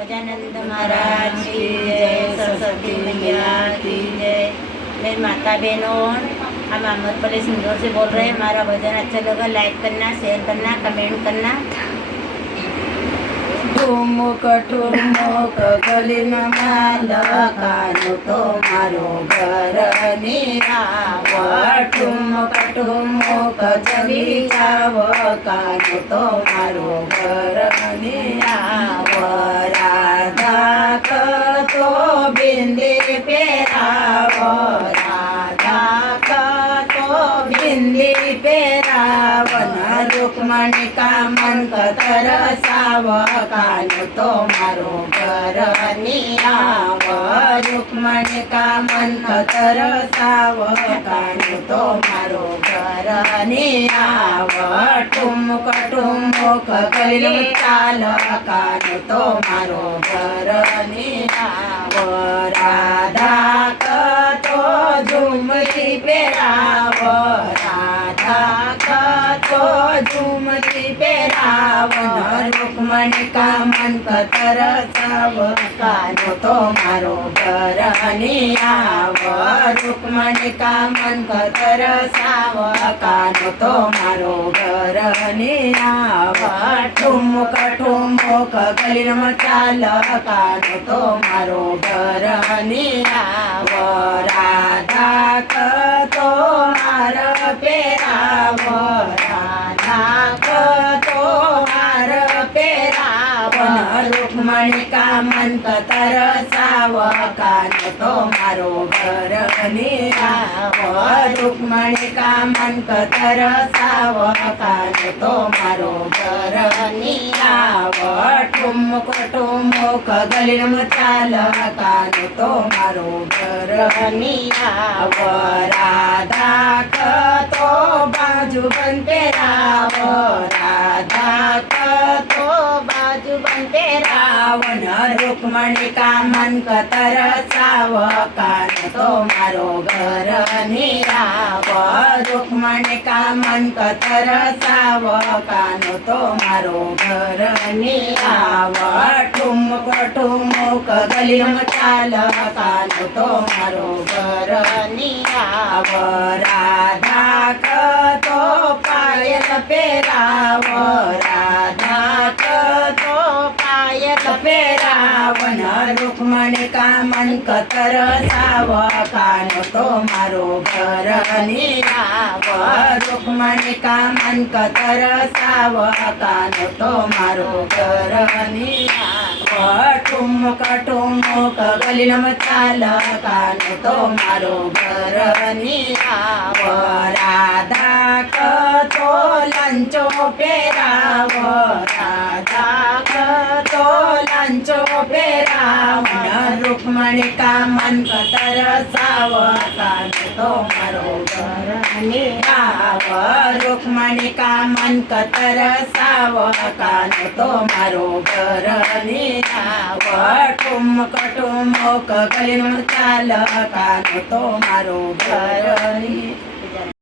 गजानंद महाराज की जय, सरस्वती मैया की जय। मेरी माता बहनों, हम अहमदपल्ली सिंदूर से बोल रहे हैं। हमारा भजन अच्छा लगा, लाइक करना, शेयर करना, कमेंट करना। ठुमुक ठुमुक गलीन मालकानु तो मारो घर निराव। ठुमुक ठुमुक जली जाव कानु तो मारो घर निराव। राधा तो बिंदी पेराव, राधा तो बिंदी पेराव। रुक्मणी का मन तरसाव कानु तो मारो घर निराव। रुक्मणी का मन तरसाव कानु तो मारो घर निराव। ठुमुक ठुमुक गलीन चाल कानु तो मारो घर निराव। राधा तो झुमकी पेराव, राधा तो झुमकी पेराव। रुक्मणी का मन तरसाव कानु तो मारो घर निराव। रुक्मणी का मन तरसाव कानु तो मारो घर निराव। ठुमुक ठुमुक गलीन चाल कानु तो मारो घर निराव। राधा तो हार पेराव, राधा तो हार पेराव। रुक्मणी का मन तरसाव कानु तो मारो घर निराव। रुक्मणी का मन तरसाव कानु तो मारो घर निराव। ठुमुक ठुमुक गलीन चाल कानु तो मारो घर निराव। राधा तो बाजू बन पेराव, राधा तो बाजू बन पेराव। रुक्मणी का मन तरसाव कानु तो मारो घर निराव। रुक्मणी का मन तरसाव कानु तो मारो घर निराव। ठुमुक ठुमुक गलीन चाल कानु तो मारो घर निराव। राधा तो पायल पेराव, राधा तो पायल पेराव। रुक्मणी का मन तरसाव कानु तो मारो घर निराव। रुक्मणी का मन तरसाव कानु तो मारो घर निराव। ठुमुक ठुमुक गलीन चाल कानु तो मारो घर निराव। राधा तो लंचो पेराव, राधा तो लंचो पेराव। रुक्मणी का मन तरसाव कानु तो मारो घर निराव। रुक्मणी का मन तरसाव कानु तो मारो घर निराव। ठुमुक ठुमुक गलीन चाल कानु तो मारो घर निराव।